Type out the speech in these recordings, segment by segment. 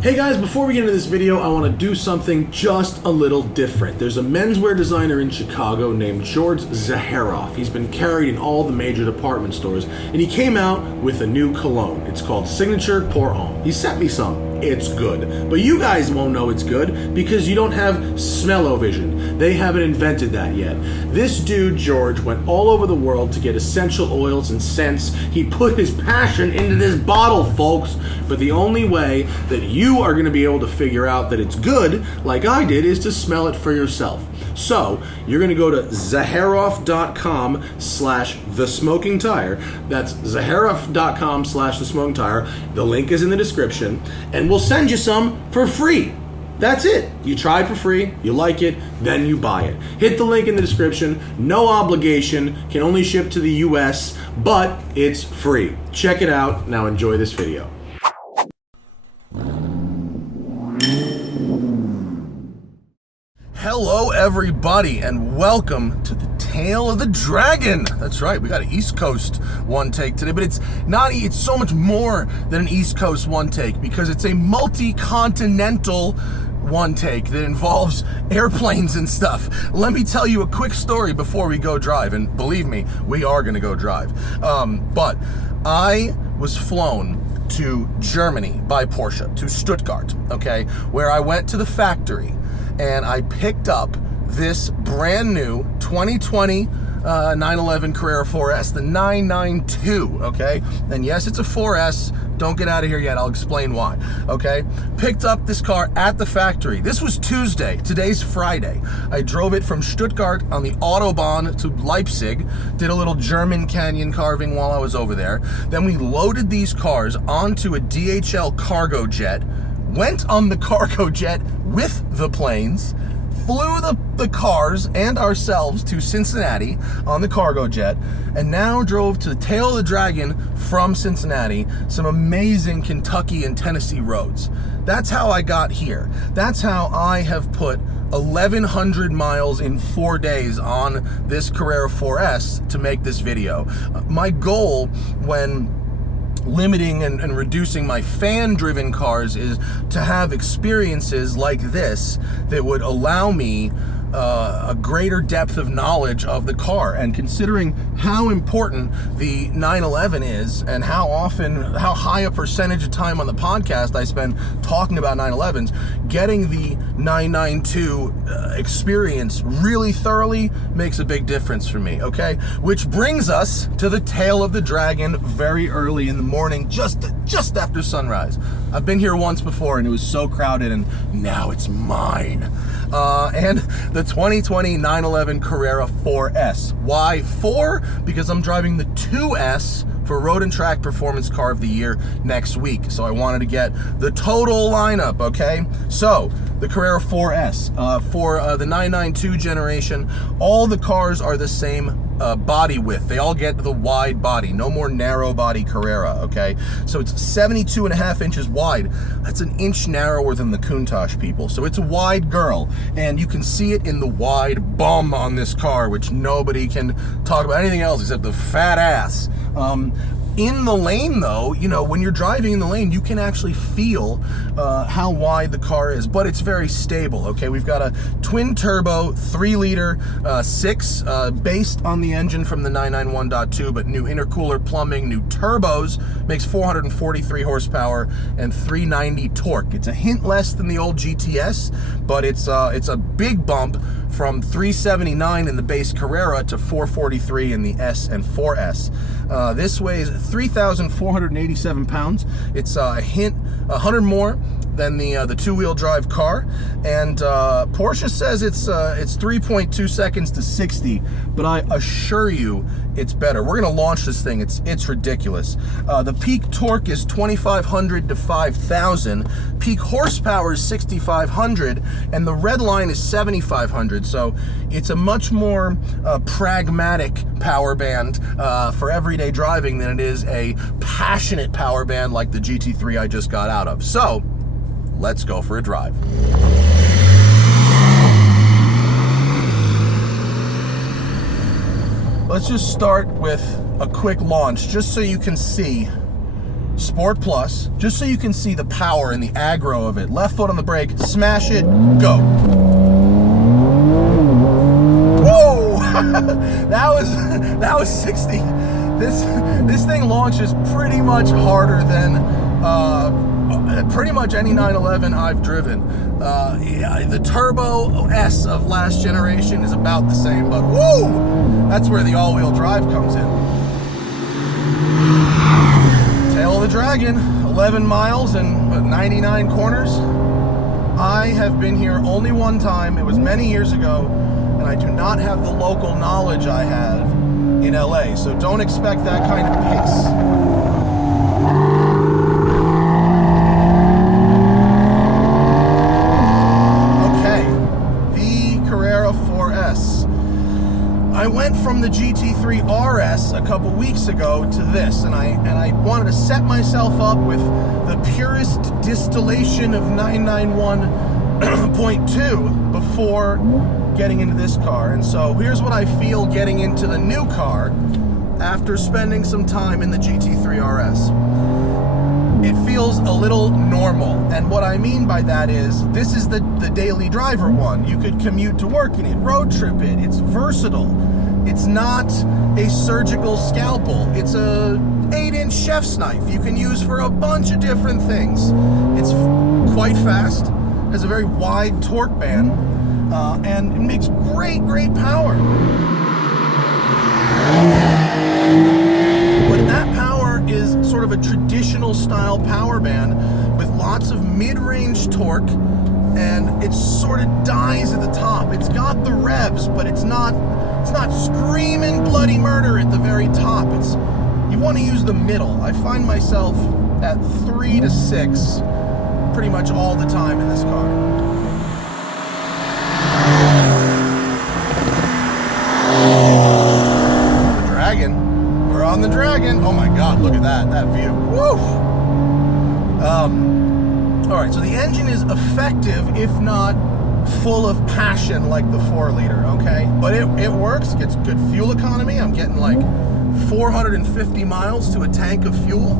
Hey guys, before we get into this video, I want to do something just a little different. There's a menswear designer in Chicago named George Zaharoff. He's been carried in all the major department stores, and he came out with a new cologne. It's called Signature Pour Homme. He sent me some. It's good. But you guys won't know it's good because you don't have smell-o-vision. They haven't invented that yet. This dude, George, went all over the world to get essential oils and scents. He put his passion into this bottle, folks. But the only way that you are going to be able to figure out that it's good, like I did, is to smell it for yourself. So, you're going to go to Zaharoff.com/TheSmokingTire. That's Zaharoff.com/TheSmokingTire. The link is in the description. And we'll send you some for free. That's it. You try it for free, you like it, then you buy it. Hit the link in the description. No obligation. Can only ship to the US, but it's free. Check it out. Now enjoy this video. Hello everybody and welcome to the Tail of the Dragon. That's right, we got an East Coast one take today, but it's so much more than an East Coast one take because it's a multi-continental one take that involves airplanes and stuff. Let me tell you a quick story before we go drive, and believe me, we are gonna go drive. But I was flown to Germany by Porsche, to Stuttgart, okay, where I went to the factory and I picked up this brand new 2020 911 Carrera 4S, the 992, okay? And yes, it's a 4S. Don't get out of here yet. I'll explain why, okay? Picked up this car at the factory. This was Tuesday. Today's Friday. I drove it from Stuttgart on the Autobahn to Leipzig, did a little German canyon carving while I was over there. Then we loaded these cars onto a DHL cargo jet, went on the cargo jet with the planes, flew the cars and ourselves to Cincinnati on the cargo jet, and now drove to the Tail of the Dragon from Cincinnati, some amazing Kentucky and Tennessee roads. That's how I got here. That's how I have put 1,100 miles in 4 days on this Carrera 4S to make this video. My goal when limiting and reducing my fan-driven cars is to have experiences like this that would allow me a greater depth of knowledge of the car. And considering how important the 911 is and how high a percentage of time on the podcast I spend talking about 911s, getting the 992 experience really thoroughly makes a big difference for me, okay? Which brings us to the Tail of the Dragon very early in the morning, just after sunrise. I've been here once before and it was so crowded, and now it's mine. And the 2020 911 Carrera 4S. Why 4? Because I'm driving the 2S for Road and Track Performance Car of the Year next week. So I wanted to get the total lineup, okay? So, the Carrera 4S. For the 992 generation, all the cars are the same body width. They all get the wide body. No more narrow body Carrera, okay? So it's 72.5 inches wide. That's an inch narrower than the Countach, people. So it's a wide girl. And you can see it in the wide bum on this car, which nobody can talk about anything else except the fat ass. In the lane, though, you know, when you're driving in the lane, you can actually feel how wide the car is, but it's very stable, okay? We've got a twin-turbo, 3-liter 6, based on the engine from the 991.2, but new intercooler plumbing, new turbos, makes 443 horsepower and 390 torque. It's a hint less than the old GTS, but it's a big bump from 379 in the base Carrera to 443 in the S and 4S. This weighs 3,487 pounds. It's a hint, 100 more than the two-wheel drive car, and Porsche says it's 3.2 seconds to 60, but I assure you it's better. We're gonna launch this thing. It's ridiculous. The peak torque is 2,500 to 5,000. Peak horsepower is 6,500, and the red line is 7,500. So it's a much more pragmatic power band for everyday driving than it is a passionate power band like the GT3 I just got out of. So let's go for a drive. Let's just start with a quick launch, just so you can see Sport Plus, just so you can see the power and the aggro of it. Left foot on the brake, smash it, go. Whoa! that was 60. This thing launches pretty much harder than pretty much any 911 I've driven. The Turbo S of last generation is about the same, but whoa! That's where the all-wheel drive comes in. Tail of the Dragon, 11 miles and 99 corners. I have been here only one time. It was many years ago, and I do not have the local knowledge I have in LA, so don't expect that kind of pace. I went from the GT3 RS a couple weeks ago to this, and I wanted to set myself up with the purest distillation of 991.2 before getting into this car. And so here's what I feel getting into the new car after spending some time in the GT3 RS. It feels a little normal, and what I mean by that is this is the daily driver one. You could commute to work in it, road trip it. It's versatile. It's not a surgical scalpel. It's a 8-inch chef's knife you can use for a bunch of different things. It's quite fast, has a very wide torque band, and it makes great power. But that power is sort of a traditional style power band with lots of mid-range torque, and it sort of dies at the top. It's got the revs, but it's not screaming bloody murder at the very top. You want to use the middle. I find myself at 3 to 6 pretty much all the time in this car. The Dragon. We're on the Dragon. Oh my God, look at that view. Woo! Alright, so the engine is effective, if not full of passion like the 4-liter, okay? But it works, gets good fuel economy. I'm getting like 450 miles to a tank of fuel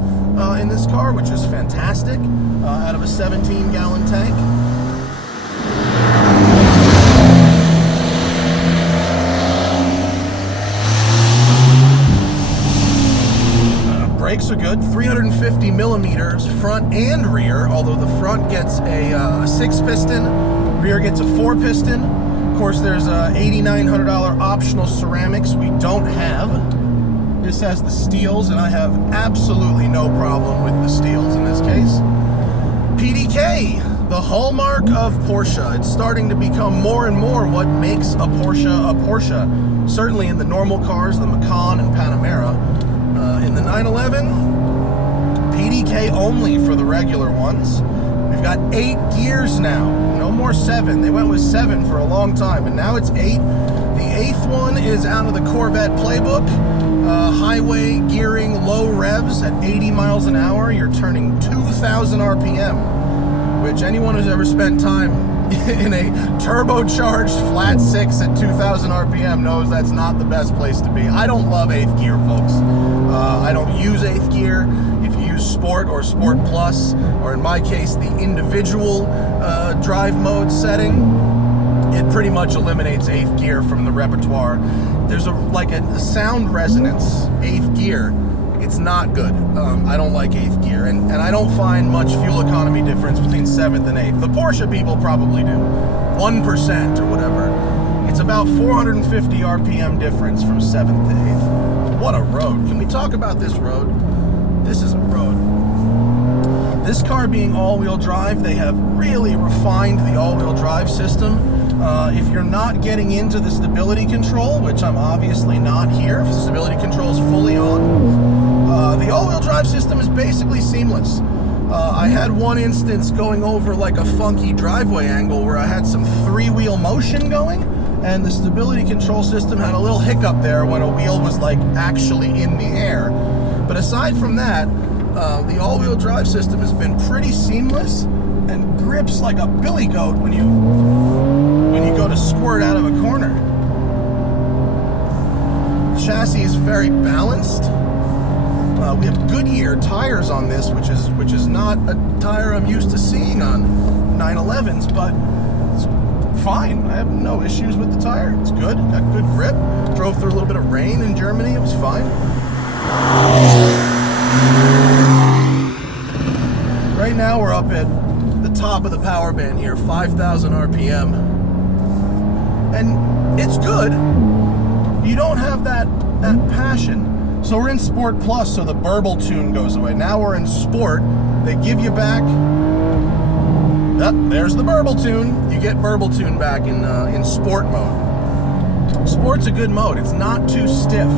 in this car, which is fantastic, out of a 17-gallon tank. Brakes are good, 350 millimeters front and rear, although the front gets a 6-piston, rear gets a 4-piston. Of course, there's $8,900 optional ceramics we don't have. This has the steels, and I have absolutely no problem with the steels in this case. PDK, the hallmark of Porsche. It's starting to become more and more what makes a Porsche. Certainly in the normal cars, the Macan and Panamera. In the 911, PDK only for the regular ones. We've got 8 gears now, no more 7. They went with 7 for a long time, and now it's 8. The 8th one is out of the Corvette playbook. Highway gearing, low revs at 80 miles an hour. You're turning 2,000 RPM, which anyone who's ever spent time in a turbocharged flat 6 at 2,000 RPM knows that's not the best place to be. I don't love 8th gear, folks. I don't use 8th gear. If you use Sport or Sport Plus, or in my case, the individual drive mode setting, it pretty much eliminates 8th gear from the repertoire. There's a sound resonance, 8th gear. It's not good. I don't like 8th gear, and I don't find much fuel economy difference between 7th and 8th. The Porsche people probably do. 1% or whatever. It's about 450 RPM difference from 7th to 8th. What a road. Can we talk about this road? This is a road. This car being all-wheel drive, they have really refined the all-wheel drive system. If you're not getting into the stability control, which I'm obviously not here, if the stability control is fully on, the all-wheel drive system is basically seamless. I had one instance going over like a funky driveway angle where I had some 3-wheel motion going, and the stability control system had a little hiccup there when a wheel was like actually in the air. But aside from that, the all-wheel drive system has been pretty seamless and grips like a billy goat when you go to squirt out of a corner. The chassis is very balanced. We have Goodyear tires on this, which is not a tire I'm used to seeing on 911s, but it's fine. I have no issues with the tire. It's good. Got good grip. Drove through a little bit of rain in Germany. It was fine. Right now we're up at the top of the power band here, 5,000 RPM. And it's good. You don't have that passion. So we're in Sport Plus, so the burble tune goes away. Now we're in Sport. They give you back... there's the burble tune. You get burble tune back in Sport mode. Sport's a good mode. It's not too stiff.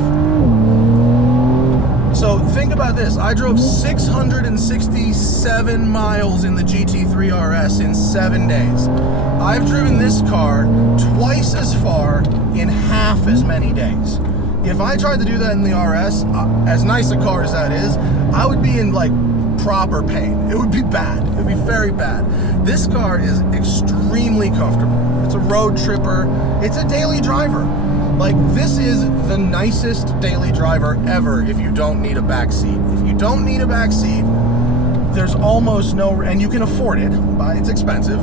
So think about this. I drove 667 miles in the GT3 RS in 7 days. I've driven this car twice as far in half as many days. If I tried to do that in the RS, as nice a car as that is, I would be in like proper pain. It would be bad. It would be very bad. This car is extremely comfortable. It's a road tripper. It's a daily driver. Like, this is the nicest daily driver ever if you don't need a back seat. If you don't need a back seat, there's almost no, and you can afford it, but it's expensive,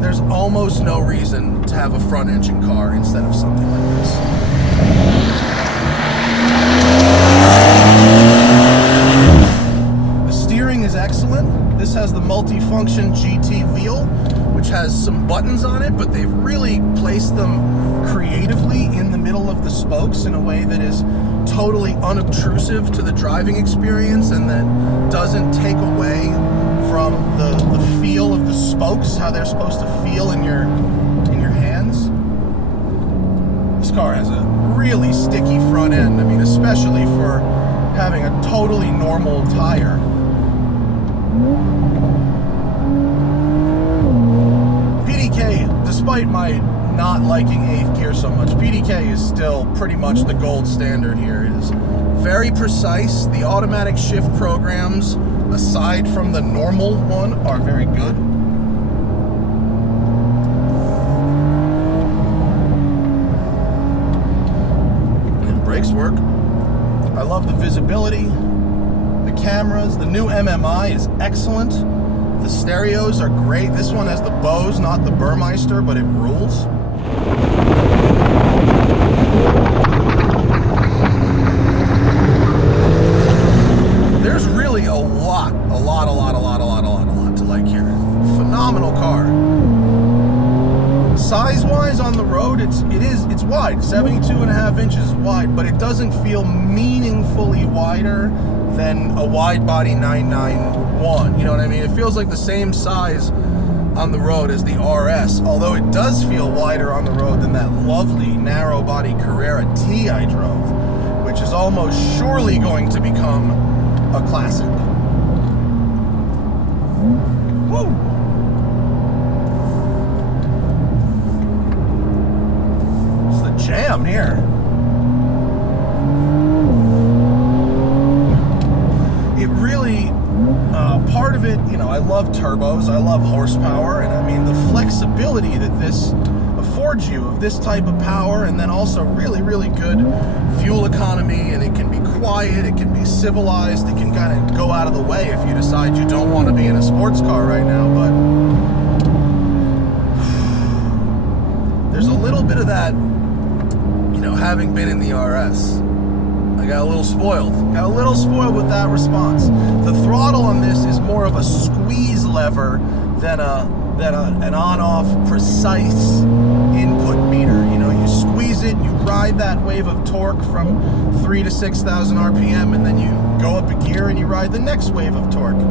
there's almost no reason to have a front engine car instead of something like this. The steering is excellent. This has the multi-function GT wheel, which has some buttons on it, but they've really placed them creatively in the middle of the spokes in a way that is totally unobtrusive to the driving experience and that doesn't take away from the feel of the spokes, how they're supposed to feel in your hands. This car has a really sticky front end. I mean, especially for having a totally normal tire. PDK, despite my not liking 8th gear so much, PDK is still pretty much the gold standard here. It is very precise. The automatic shift programs, aside from the normal one, are very good. And brakes work. I love the visibility, the cameras. The new MMI is excellent. The stereos are great. This one has the Bose, not the Burmeister, but it rules. There's really a lot to like here. Phenomenal car. Size-wise on the road, it's wide, 72.5 inches wide, but it doesn't feel meaningfully wider than a wide body 991. You know what I mean? It feels like the same size on the road as the RS, although it does feel wider on the road than that lovely narrow body Carrera T I drove, which is almost surely going to become a classic. Woo! It's the jam here. It really, part of it, you know, I love turbos, I love horsepower, and I mean the flexibility that this affords you of this type of power, and then also really, really good fuel economy, and it can be quiet, it can be civilized, it can kind of go out of the way if you decide you don't want to be in a sports car right now, but there's a little bit of that, you know, having been in the RS. I got a little spoiled. Got a little spoiled with that response. The throttle on this is more of a squeeze lever than an on-off precise input meter. You know, you squeeze it, you ride that wave of torque from 3,000 to 6,000 RPM, and then you go up a gear and you ride the next wave of torque.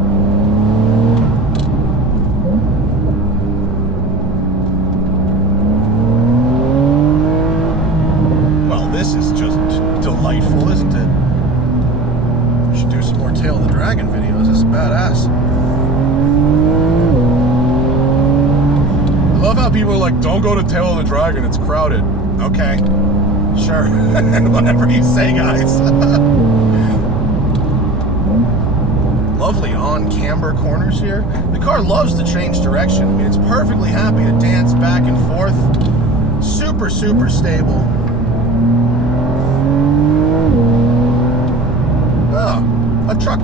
Well, this is just delightful, isn't it? Should do some more Tail of the Dragon videos. This is badass. I love how people are like, don't go to Tail of the Dragon, it's crowded. Okay, sure. Whatever you say, guys. Lovely on-camber corners here. The car loves to change direction. I mean, it's perfectly happy to dance back and forth. Super, super stable. Oh, a truck.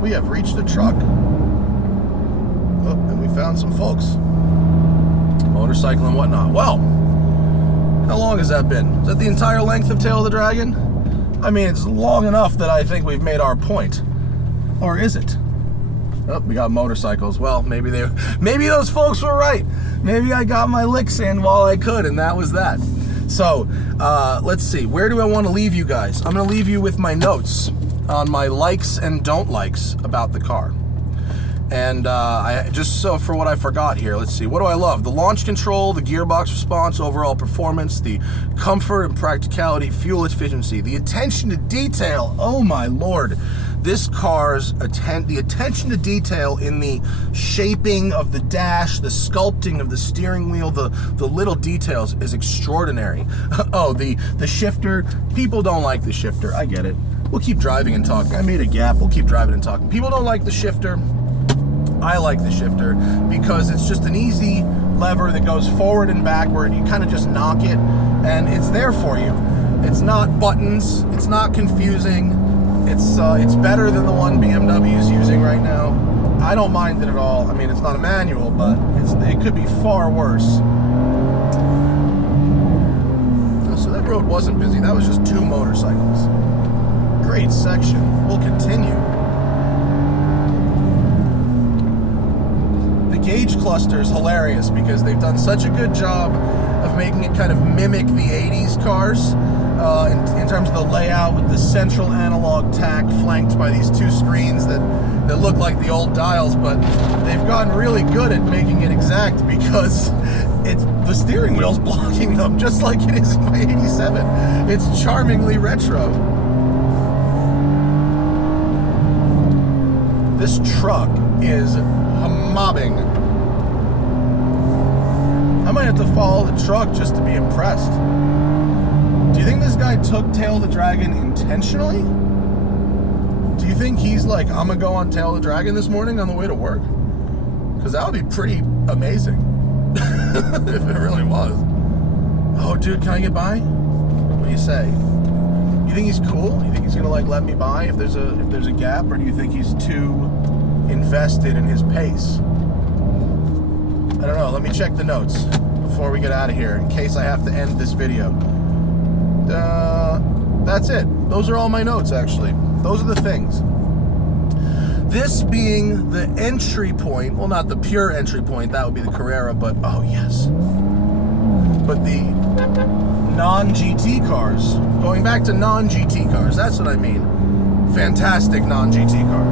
We have reached a truck. Oh, and we found some folks. Motorcycle and whatnot. Well, how long has that been? Is that the entire length of Tail of the Dragon? I mean, it's long enough that I think we've made our point. Or is it? Oh, we got motorcycles. Well, maybe those folks were right. Maybe I got my licks in while I could, and that was that. So, let's see. Where do I want to leave you guys? I'm going to leave you with my notes on my likes and don't likes about the car. And I just so for what I forgot here, let's see. What do I love? The launch control, the gearbox response, overall performance, the comfort and practicality, fuel efficiency, the attention to detail. Oh my lord. This car's the attention to detail in the shaping of the dash, the sculpting of the steering wheel, the little details is extraordinary. Oh, the shifter. People don't like the shifter. I get it. We'll keep driving and talking. I made a gap. We'll keep driving and talking. People don't like the shifter. I like the shifter because it's just an easy lever that goes forward and backward. You kind of just knock it and it's there for you. It's not buttons. It's not confusing. It's better than the one BMW is using right now. I don't mind it at all. I mean, it's not a manual, but it could be far worse. So that road wasn't busy. That was just 2 motorcycles. Great section. We'll continue. Gauge cluster is hilarious because they've done such a good job of making it kind of mimic the 80s cars in terms of the layout with the central analog tack flanked by these 2 screens that look like the old dials, but they've gotten really good at making it exact because the steering wheel's blocking them just like it is in my 87. It's charmingly retro. This truck is mobbing. I might have to follow the truck just to be impressed. Do you think this guy took Tail of the Dragon intentionally? Do you think he's like, I'm gonna go on Tail of the Dragon this morning on the way to work? Because that would be pretty amazing. If it really was. Oh dude, can I get by? What do you say? You think he's cool? You think he's gonna like let me by if there's a gap, or do you think he's too invested in his pace? I don't know. Let me check the notes before we get out of here in case I have to end this video. That's it. Those are all my notes, actually. Those are the things. This being the entry point, well, not the pure entry point, that would be the Carrera, but oh yes. But the non-GT cars, going back to non-GT cars, that's what I mean. Fantastic non-GT car.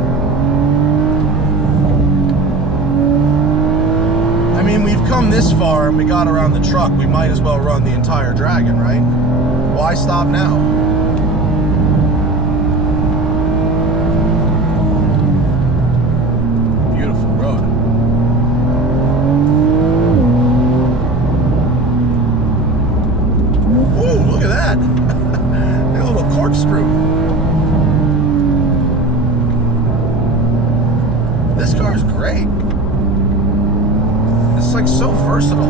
I mean, we've come this far and we got around the truck. We might as well run the entire Dragon, right? Why stop now? Beautiful road. Ooh, look at that. A little corkscrew. This car is great. It's like so versatile.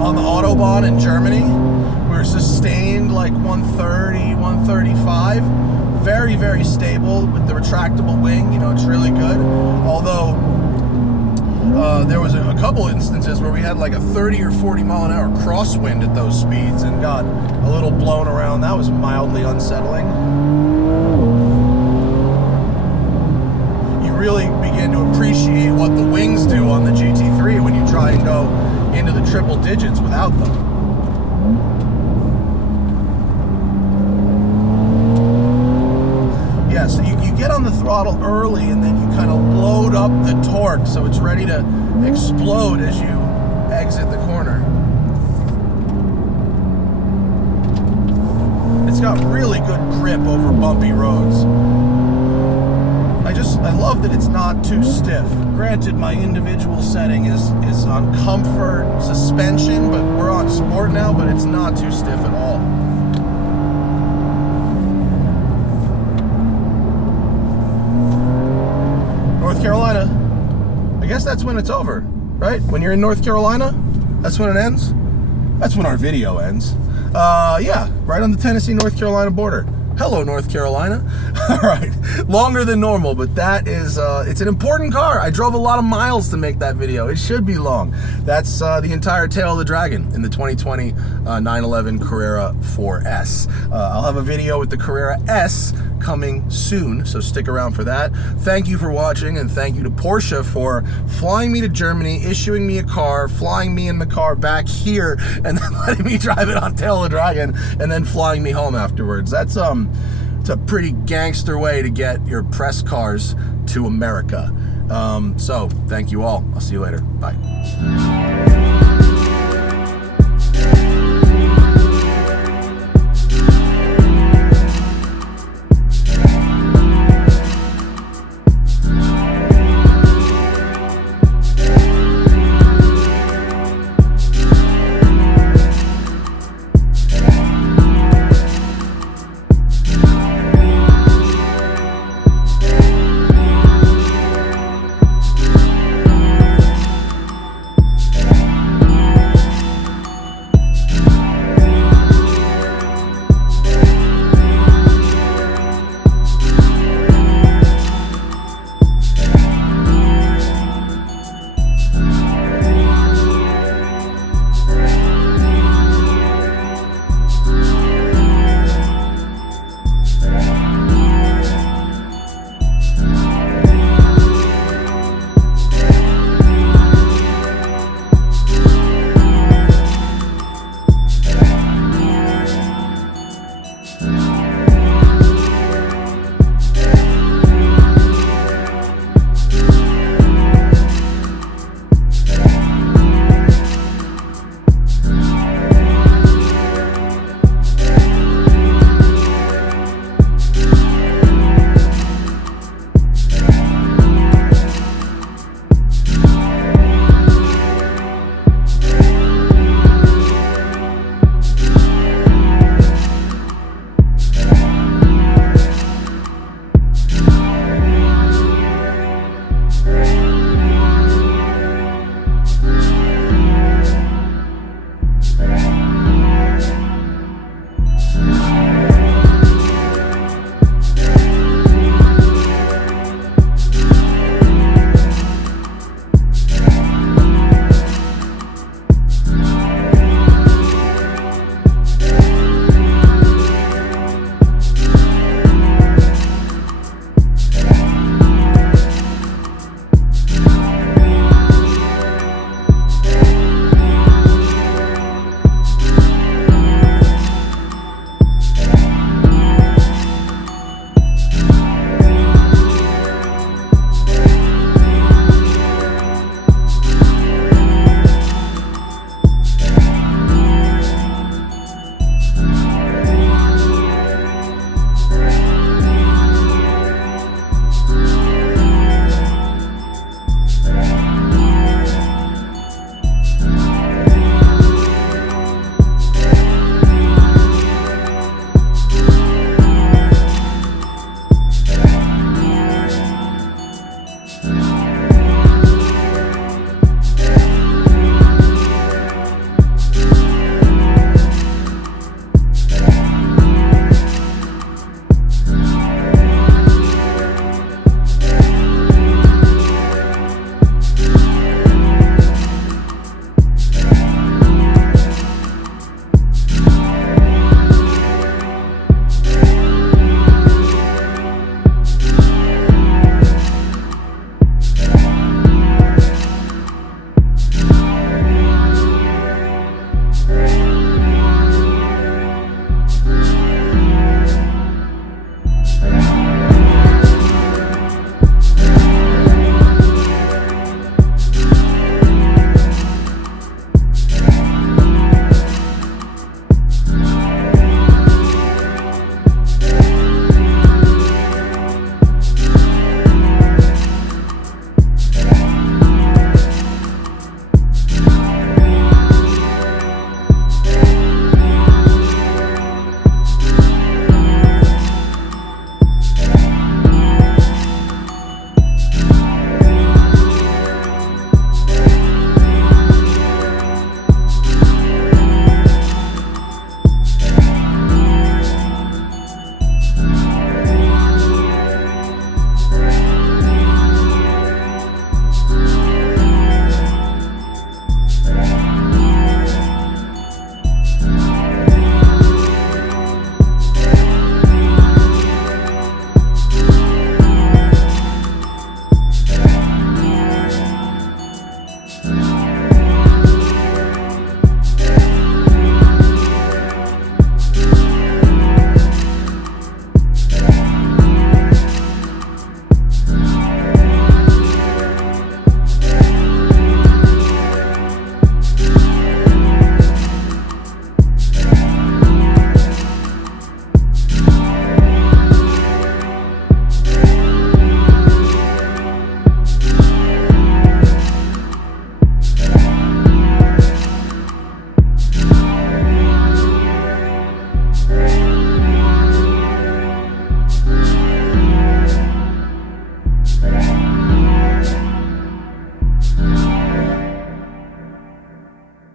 On the Autobahn in Germany, we're sustained like 130, 135. Very, very stable with the retractable wing. You know, it's really good. Although there was a couple instances where we had like a 30 or 40 mile an hour crosswind at those speeds and got a little blown around. That was mildly unsettling. You really begin to appreciate what the wings do on the GT3 when you try and go into the triple digits without them. So you get on the throttle early and then you kind of load up the torque so it's ready to explode as you exit the corner. It's got really good grip over bumpy roads. I I love that it's not too stiff. Granted, my individual setting is on comfort suspension, but we're on sport now, but it's not too stiff at all. North Carolina. I guess that's when it's over, right? When you're in North Carolina, that's when it ends. That's when our video ends. Yeah, right on the Tennessee-North Carolina border. Hello, North Carolina. All right, longer than normal, but that is, it's an important car. I drove a lot of miles to make that video. It should be long. That's the entire tail of the Dragon in the 2020 911 Carrera 4S. I'll have a video with the Carrera S coming soon, so stick around for that. Thank you for watching, and thank you to Porsche for flying me to Germany, issuing me a car, flying me in the car back here, and then letting me drive it on Tail of the Dragon, and then flying me home afterwards. That's it's a pretty gangster way to get your press cars to America. So thank you all. I'll see you later. Bye.